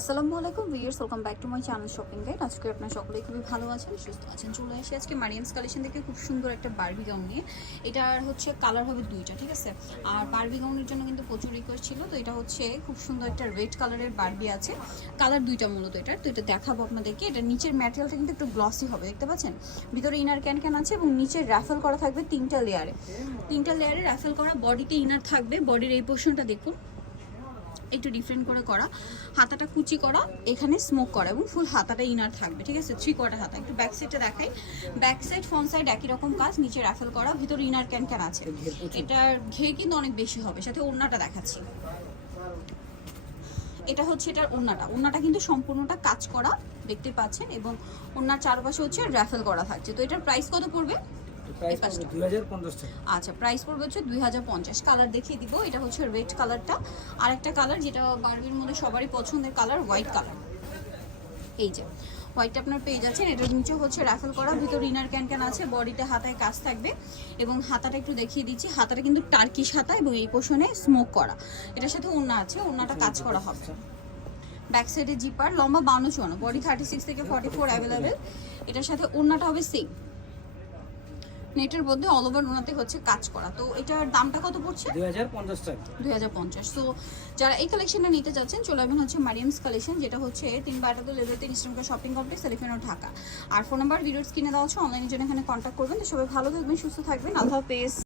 আসসালামু আলাইকুম, viewers welcome back to my channel shopping guide আজকে আপনারা সকলেই খুবই ভালো আছেন, সুস্থ আছেন, চলে এসে আজকে মারিয়ামস কালেকশন থেকে খুব সুন্দর একটা বারবি গাউন নিয়ে এটার হচ্ছে কালার হবে দুইটা, ঠিক আছে? আর বারবি গাউনের জন্য কিন্তু প্রচুর রিকোয়েস্ট ছিল, তো এটা হচ্ছে খুব সুন্দর একটা রেড কালারের বারবি আছে। কালার দুইটা মূলত এটার তো এটা দেখাবো আপনাদেরকে। এটা নিচের ম্যাটেরিয়ালটা কিন্তু একটু গ্লসি হবে, দেখতে পাচ্ছেন? ভিতরে ইনার ক্যান ক্যান আছে এবং নিচে র্যাফেল করা থাকবে তিনটা লেয়ারে তিনটা লেয়ারে র্যাফেল করা বডিতে ইনার থাকবে বডির এই পোর্শনটা দেখুন। একটু ডিফারেন্ট করে করা। হাতাটা কুচি করা এখানে স্মোক করা এবং ফুল হাতাটা ইনার থাকবে ঠিক আছে? থ্রি কোয়ার্টার হাতা। একটু ব্যাক সাইডটা দেখাই। ব্যাক সাইড ফ্রন্ট সাইড একই রকম কাজ নিচে রাফেল করা ভিতরে ইনার ক্যান ক্যান আছে। এটার ঘে কিন্তু অনেক বেশি হবে সাথে ওড়নাটা দেখাচ্ছি। এটা হচ্ছে এটার ওড়নাটা। ওড়নাটা কিন্তু সম্পূর্ণটা কাজ করা দেখতে পাচ্ছেন? এবং ওড়নার চারপাশে হচ্ছে র্যাফেল করা থাকছে। তো এটার প্রাইস কত পড়বে? আচ্ছা প্রাইস পড়বে হচ্ছে দুই হাজার পঞ্চাশ। কালার দেখিয়ে দিব এটা হচ্ছে রেড কালারটা আর একটা কালার যেটা বারবির মধ্যে সবারই পছন্দের কালার হোয়াইট কালার এই যে হোয়াইটটা আপনার পেয়ে যাচ্ছেন। এটার নিচে হচ্ছে রাফেল করা ভিতর ইনার ক্যান ক্যান আছে বডিতে হাতায় কাজ থাকবে। এবং হাতাটা একটু দেখিয়ে দিচ্ছি হাতাটা কিন্তু টার্কিশ হাতা এবং এই পোষণে স্মোক করা। এটার সাথে ওড়না আছে ওড়নাটা কাজ করা হবে। ব্যাক সাইডে জিপার লম্বা বাউন্ন চুয়ান্ন। বডি থার্টি সিক্স থেকে ফর্টি ফোর অ্যাভেলেবেল এটার সাথে ওড়নাটা হবে সেম নেটের মধ্যে অল ওভার ওনাতে হচ্ছে কাজ করা। তো এটার দামটা কত পড়ছে? দুই হাজার পঞ্চাশ টাকা। দুই হাজার পঞ্চাশ। তো যারা এই কালেকশনটা নিতে চাচ্ছেন চলে আসবেন হচ্ছে মারিয়ামস কালেকশন যেটা হচ্ছে তিন বাটাদো লেভেল তিন শ্রমিকা শপিং কমপ্লেক্স ও ঢাকা। আর ফোন নাম্বার ভিডিওর স্ক্রিনে দেওয়া হচ্ছে অনলাইনের জন্য এখানে কন্ট্যাক্ট করবেন। তো সবাই ভালো থাকবেন সুস্থ থাকবেন। আল্লাহ হাফেজ।